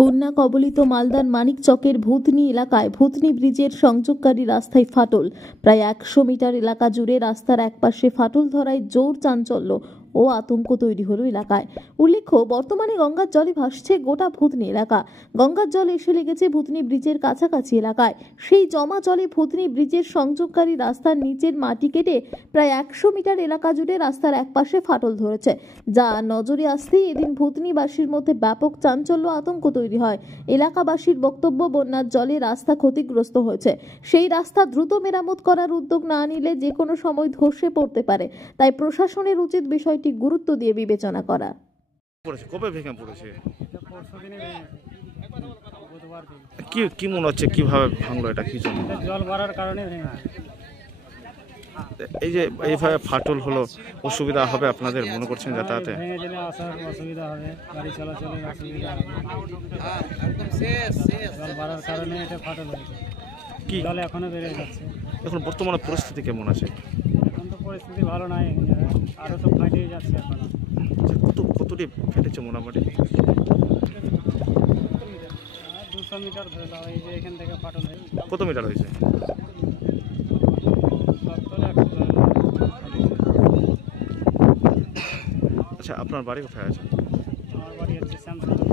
বন্যা কবলিত মালদার মানিকচকের ভূতনি এলাকায় ভূতনি ব্রিজের সংযোগকারী রাস্তায় ফাটল। প্রায় ১০০ মিটার এলাকা জুড়ে রাস্তার একপাশে ফাটল ধরায় জোর চাঞ্চল্য ও আতঙ্ক তৈরি হলো এলাকায়। উল্লেখ্য, বর্তমানে গঙ্গার জলে ভাসছে গোটা ভূতনি এলাকা। গঙ্গার জল এসে লেগেছে ভূতনি ব্রিজের কাছাকাছি এলাকায়। সেই জমা জলে ভূতনি ব্রিজের সংযোগকারী রাস্তার নিচের মাটি কেটে প্রায় ১০০ মিটার এলাকা জুড়ে রাস্তার একপাশে ফাটল ধরেছে, যা নজরে আসতেই এদিন ভূতনিবাসীর মধ্যে ব্যাপক চাঞ্চল্য আতঙ্ক তৈরি হয়। এলাকাবাসীর বক্তব্য, বন্যার জলে রাস্তা ক্ষতিগ্রস্ত হয়েছে। সেই রাস্তা দ্রুত মেরামত করার উদ্যোগ না নিলে যে কোনো সময় ধসে পড়তে পারে। তাই প্রশাসনের উচিত বিষয়টি গুরুত্ব দিয়ে বিবেচনা করা। কবে ভেঙে পড়েছে? কি মনে হচ্ছে কিভাবে ভাঙলো, এটা কি জন্য? জল বাড়ার কারণে ভেঙেছে। এই যে এইভাবে ফাটল হলো, অসুবিধা হবে আপনাদের মনে করছেন যাতায়াতে? ভেঙে গেলে আসার অসুবিধা হবে, গাড়ি চলাচলের অসুবিধা হবে। জল বাড়ার কারণে এটা ফাটল হয়েছে। কি জল এখনো বেড়ে যাচ্ছে। এখন বর্তমানে পরিস্থিতি কেমন আছে? এখন তো পরিস্থিতি ভালো নাই, আরো তো ফাটিয়ে যাচ্ছে এখনো। কতটি ফেটেছে মোটামুটি? 200 মিটার ধরে দাও, এই যে এখান থেকে ফাটল হয়েছে। কত মিটার হয়েছে? 70-100 ধরে দাও। আচ্ছা, আপনার বাড়ি কোথায় আছে? আমার বাড়ি হচ্ছে শ্যামসুন্দর।